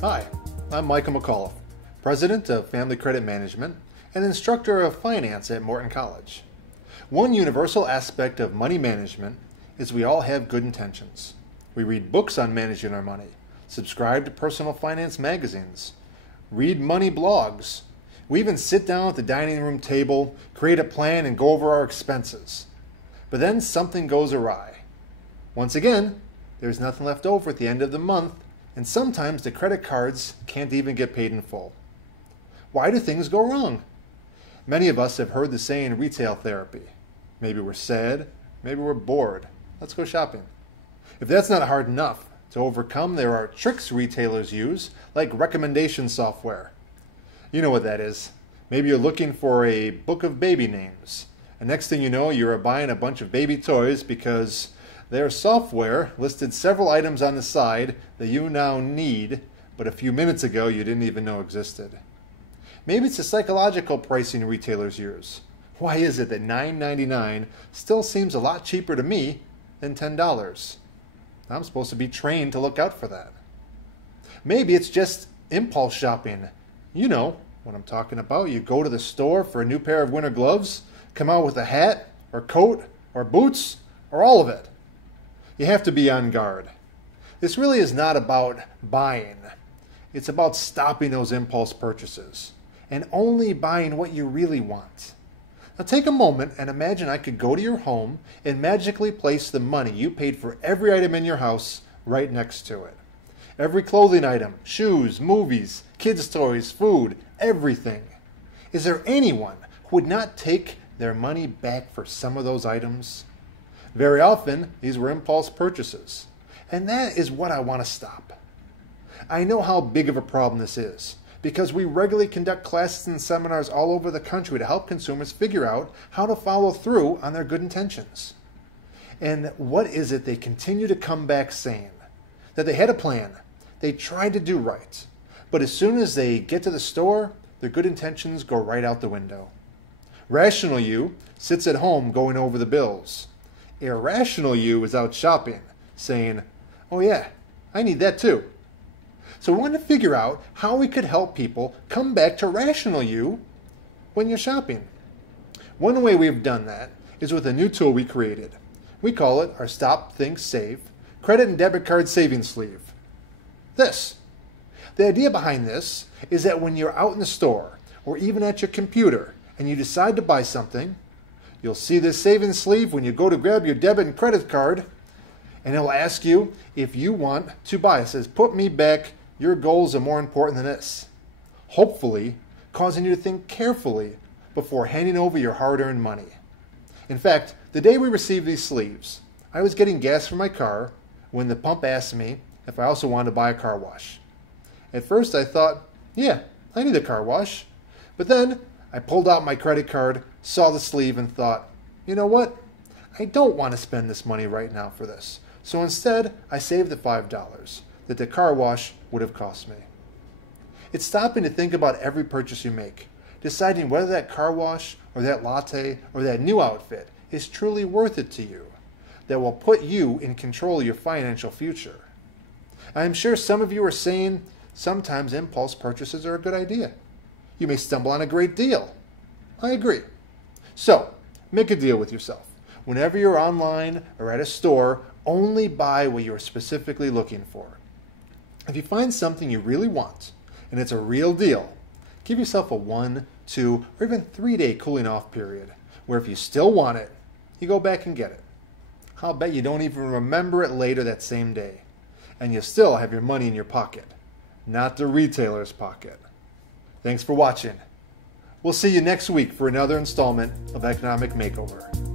Hi, I'm Michael McAuliffe, President of Family Credit Management and Instructor of Finance at Morton College. One universal aspect of money management is we all have good intentions. We read books on managing our money, subscribe to personal finance magazines, read money blogs. We even sit down at the dining room table, create a plan, and go over our expenses. But then something goes awry. Once again, there's nothing left over at the end of the month, and sometimes the credit cards can't even get paid in full. Why do things go wrong? Many of us have heard the saying retail therapy. Maybe we're sad, maybe we're bored. Let's go shopping. If that's not hard enough to overcome, there are tricks retailers use, like recommendation software. You know what that is. Maybe you're looking for a book of baby names, and next thing you know, you're buying a bunch of baby toys because their software listed several items on the side that you now need, but a few minutes ago you didn't even know existed. Maybe it's the psychological pricing retailers use. Why is it that $9.99 still seems a lot cheaper to me than $10? I'm supposed to be trained to look out for that. Maybe it's just impulse shopping. You know what I'm talking about. You go to the store for a new pair of winter gloves, come out with a hat or coat or boots or all of it. You have to be on guard. This really is not about buying. It's about stopping those impulse purchases and only buying what you really want. Now take a moment and imagine I could go to your home and magically place the money you paid for every item in your house right next to it. Every clothing item, shoes, movies, kids' toys, food, everything. Is there anyone who would not take their money back for some of those items? Very often, these were impulse purchases, and that is what I want to stop. I know how big of a problem this is, because we regularly conduct classes and seminars all over the country to help consumers figure out how to follow through on their good intentions. And what is it they continue to come back saying? That they had a plan, they tried to do right, but as soon as they get to the store, their good intentions go right out the window. Rational you sits at home going over the bills. Irrational you is out shopping, saying, oh yeah, I need that too. So we want to figure out how we could help people come back to rational you when you're shopping. One way we've done that is with a new tool we created. We call it our Stop.Think.Save credit and debit card savings sleeve. This. The idea behind this is that when you're out in the store or even at your computer and you decide to buy something, you'll see this savings sleeve when you go to grab your debit and credit card, and it'll ask you if you want to buy. It says, put me back, your goals are more important than this. Hopefully, causing you to think carefully before handing over your hard-earned money. In fact, the day we received these sleeves, I was getting gas for my car when the pump asked me if I also wanted to buy a car wash. At first I thought, yeah, I need a car wash. But then I pulled out my credit card, saw the sleeve, and thought, you know what? I don't want to spend this money right now for this. So instead, I saved the $5 that the car wash would have cost me. It's stopping to think about every purchase you make, deciding whether that car wash or that latte or that new outfit is truly worth it to you, that will put you in control of your financial future. I'm sure some of you are saying sometimes impulse purchases are a good idea. You may stumble on a great deal. I agree. So, make a deal with yourself. Whenever you're online or at a store, only buy what you're specifically looking for. If you find something you really want, and it's a real deal, give yourself a 1, 2, or even 3-day cooling off period, where if you still want it, you go back and get it. I'll bet you don't even remember it later that same day, and you still have your money in your pocket, not the retailer's pocket. Thanks for watching. We'll see you next week for another installment of Economic Makeover.